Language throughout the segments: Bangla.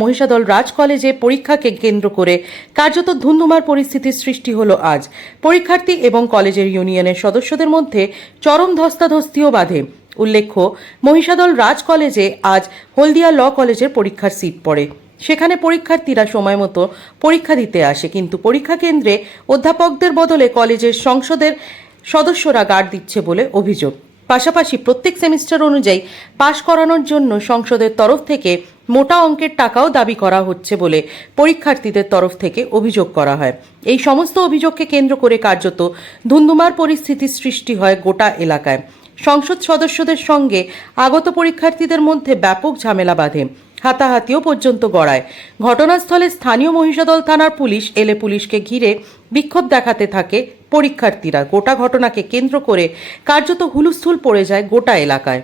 মহিষাদল রাজ কলেজে পরীক্ষাকে কেন্দ্র করে কার্যত ধুন্ধুমার পরিস্থিতির সৃষ্টি হলো আজ। পরীক্ষার্থী এবং কলেজের ইউনিয়নের সদস্যদের মধ্যে চরম ধস্তাধস্তিও বাধে। উল্লেখ্য, মহিষাদল রাজ কলেজে আজ হলদিয়া ল কলেজের পরীক্ষার সিট পড়ে। সেখানে পরীক্ষার্থীরা সময় মতো পরীক্ষা দিতে আসে, কিন্তু পরীক্ষা কেন্দ্রে অধ্যাপকদের বদলে কলেজের সংসদের সদস্যরা গার্ড দিচ্ছে বলে অভিযোগ। পাশাপাশি প্রত্যেক সেমিস্টার অনুযায়ী পাশ করানোর জন্য সংসদের তরফ থেকে মোটা অঙ্কের টাকাও দাবি করা হচ্ছে বলে পরীক্ষার্থীদের তরফ থেকে অভিযোগ করা হয়। এই সমস্ত অভিযোগকে কেন্দ্র করে কার্যত ধুন্ধুমার পরিস্থিতির সৃষ্টি হয় গোটা এলাকায়। সংসদ সদস্যদের সঙ্গে আগত পরীক্ষার্থীদের মধ্যে ব্যাপক ঝামেলা বাধে, হাতাহাতিও পর্যন্ত গড়ায়। ঘটনাস্থলে স্থানীয় মহিষাদল থানার পুলিশ এলে পুলিশকে ঘিরে বিক্ষোভ দেখাতে থাকে পরীক্ষার্থীরা। গোটা ঘটনাকে কেন্দ্র করে কার্যত হুলস্থুল পড়ে যায় গোটা এলাকায়।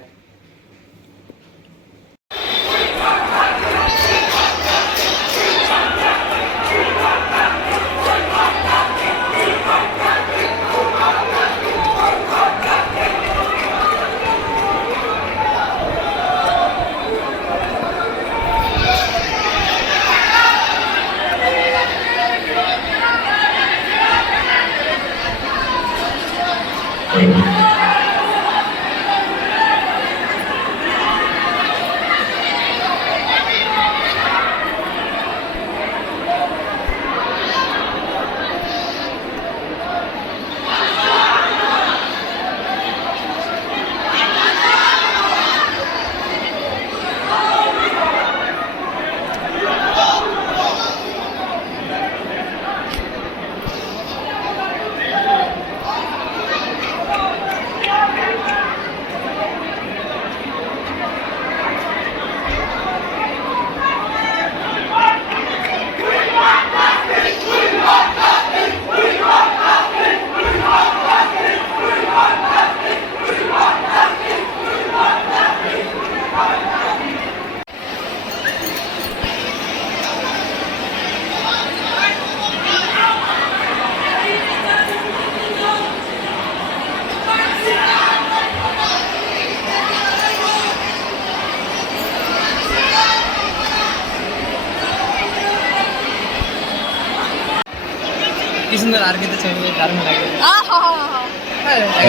কি সুন্দর আর খেতে ছবি দারুণ লাগে।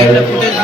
একটা ফুটেজ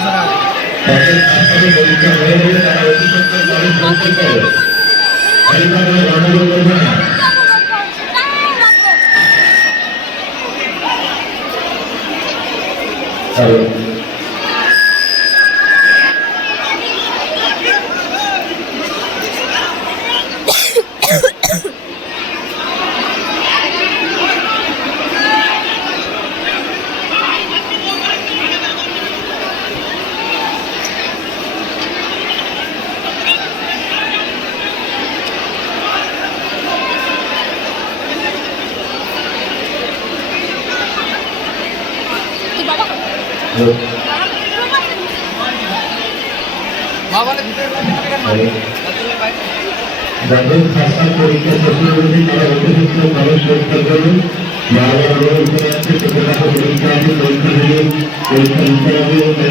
যাদের ভাষা পরীক্ষা প্রতিযোগী তারা উপযুক্ত খরচ পরীক্ষা করুন। বারবার অনুরোধ করা হচ্ছে ছোটখাটো পরীক্ষা আছে, পরীক্ষা দিলে পরীক্ষা দিতে হবে।